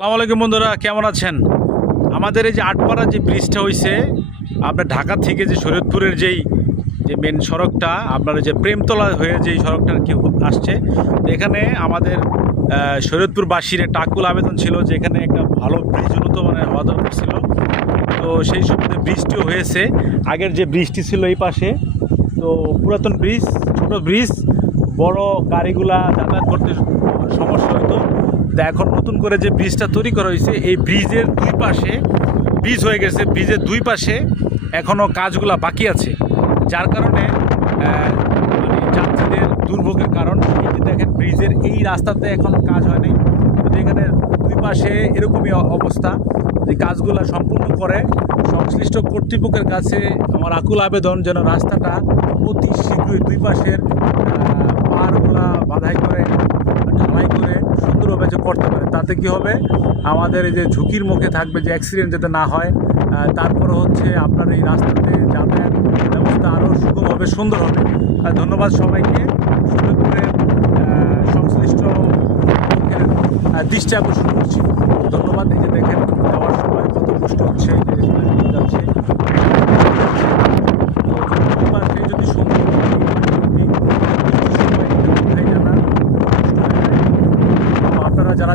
সালাম আলাইকুম বন্ধুরা, কেমন আছেন? আমাদের এই যে আটপাড়া যে ব্রিজটা হয়েছে, আপনার ঢাকা থেকে যে শরীয়তপুরের যে মেন সড়কটা, আপনার যে প্রেমতলা হয়ে যেই সড়কটা কি আসছে, তো এখানে আমাদের শরীয়তপুরবাসীর একটা আকুল আবেদন ছিল যে এখানে একটা ভালো ব্রিজ উন্নত মানের হওয়া দরকার ছিল। তো সেই সুবাদে ব্রিজটিও হয়েছে। আগের যে ব্রিজটি ছিল এই পাশে, তো পুরাতন ব্রিজ, ছোট ব্রিজ, বড় গাড়িগুলা যাতায়াত করতে সমস্যা হতো। তো এখন নতুন করে যে ব্রিজটা তৈরি করা হয়েছে, এই ব্রিজের দুই পাশে ব্রিজ হয়ে গেছে, ব্রিজের দুই পাশে এখনও কাজগুলা বাকি আছে, যার কারণে মানে যাত্রীদের দুর্ভোগের কারণ। এই যে দেখেন, ব্রিজের এই রাস্তাতে এখনও কাজ হয় নাই, কিন্তু এখানে দুই পাশে এরকমই অবস্থা। যে কাজগুলো সম্পূর্ণ করে সংশ্লিষ্ট কর্তৃপক্ষের কাছে আমার আকুল আবেদন, যেন রাস্তাটা অতি শীঘ্রই দুই পাশের পাড়গুলা বাধাই করে ঢালাই করে সুন্দরভাবে যে করতে পারে। তাতে কি হবে, আমাদের এই যে ঝুঁকির মুখে থাকবে, যে অ্যাক্সিডেন্ট যাতে না হয়। তারপরে হচ্ছে আপনার এই রাস্তাতে যাতায়াত ব্যবস্থা আরও সুগম হবে, সুন্দর হবে। ধন্যবাদ সবাইকে। শরীয়তপুরের সংশ্লিষ্ট কর্তৃপক্ষের দৃষ্টি আকর্ষণ করছি। ধন্যবাদ। এই যে দেখেন, যাওয়ার সময় কত কষ্ট হচ্ছে, এই যে যাচ্ছে যদি সুন্দর আপনারা যারা